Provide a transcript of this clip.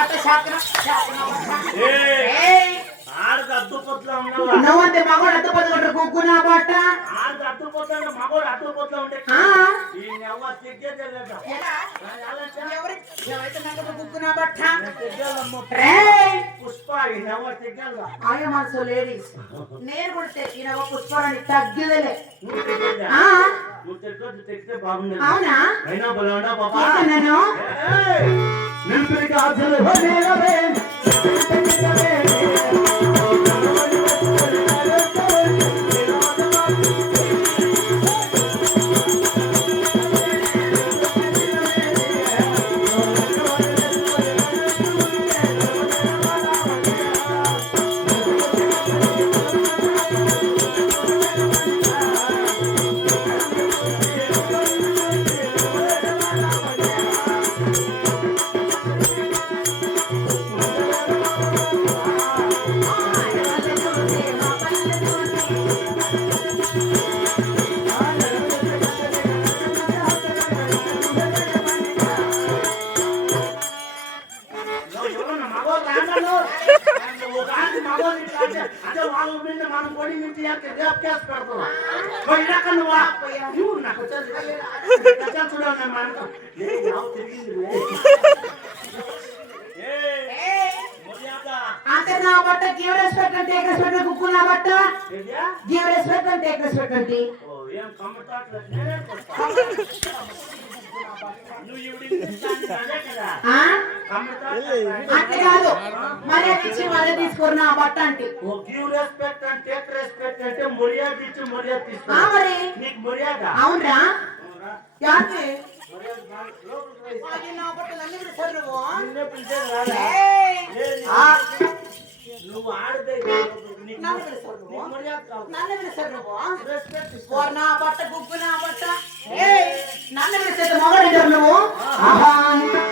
బట్ట శాఖన ఆడది అద్దుపోతులా ఉన్నావా నువ్వంటే మగోడు అద్దపోతు కుక్కు నా బట్ట ఆడది అద్దుపోతా ఉంటే మగోడు అద్దుపోతా ఉంటే ఈ నెవ్వ సిగ్గే తెలియదు ఎవరైతే నాకు కుక్కు నా బట్ట పుష్ప ఈ నెవ్వ సిగ్గేదా ఆయ మనసు లేడీస్ నేను కూడా ఈయన పుష్పాలని తగ్గిదలే నువ్వు తెగితే బాగుండేది అవునా అయినా బలవడా బాబా నేను నిలిపికి ఆశలు అదే వాళ్ళ మీద మనం పొడి నుంచి రేపు కేసు పెడతాం నాకు చూడాలి అంటే నా బట్ట గివ్ రెస్పెక్ట్ అంటే టేక్ రెస్పెక్ట్ కుక్కు నా బట్ట గివ్ రెస్పెక్ట్ అంటే టేక్ రెస్పెక్ట్ అంటే ఏం కమ్మటాట్లేదు అంటే కాదు మర్యాద ఇచ్చి మర్యాద తీసుకోరు నా బట్ట అంటే give respect and take respect అంటే మర్యాద ఇచ్చి మర్యాద తీసుకో మరి నీకు మర్యాద అవునరా యాకి నువ్వు ఆడదే నా బట్ట గుగ్గు నా బట్ట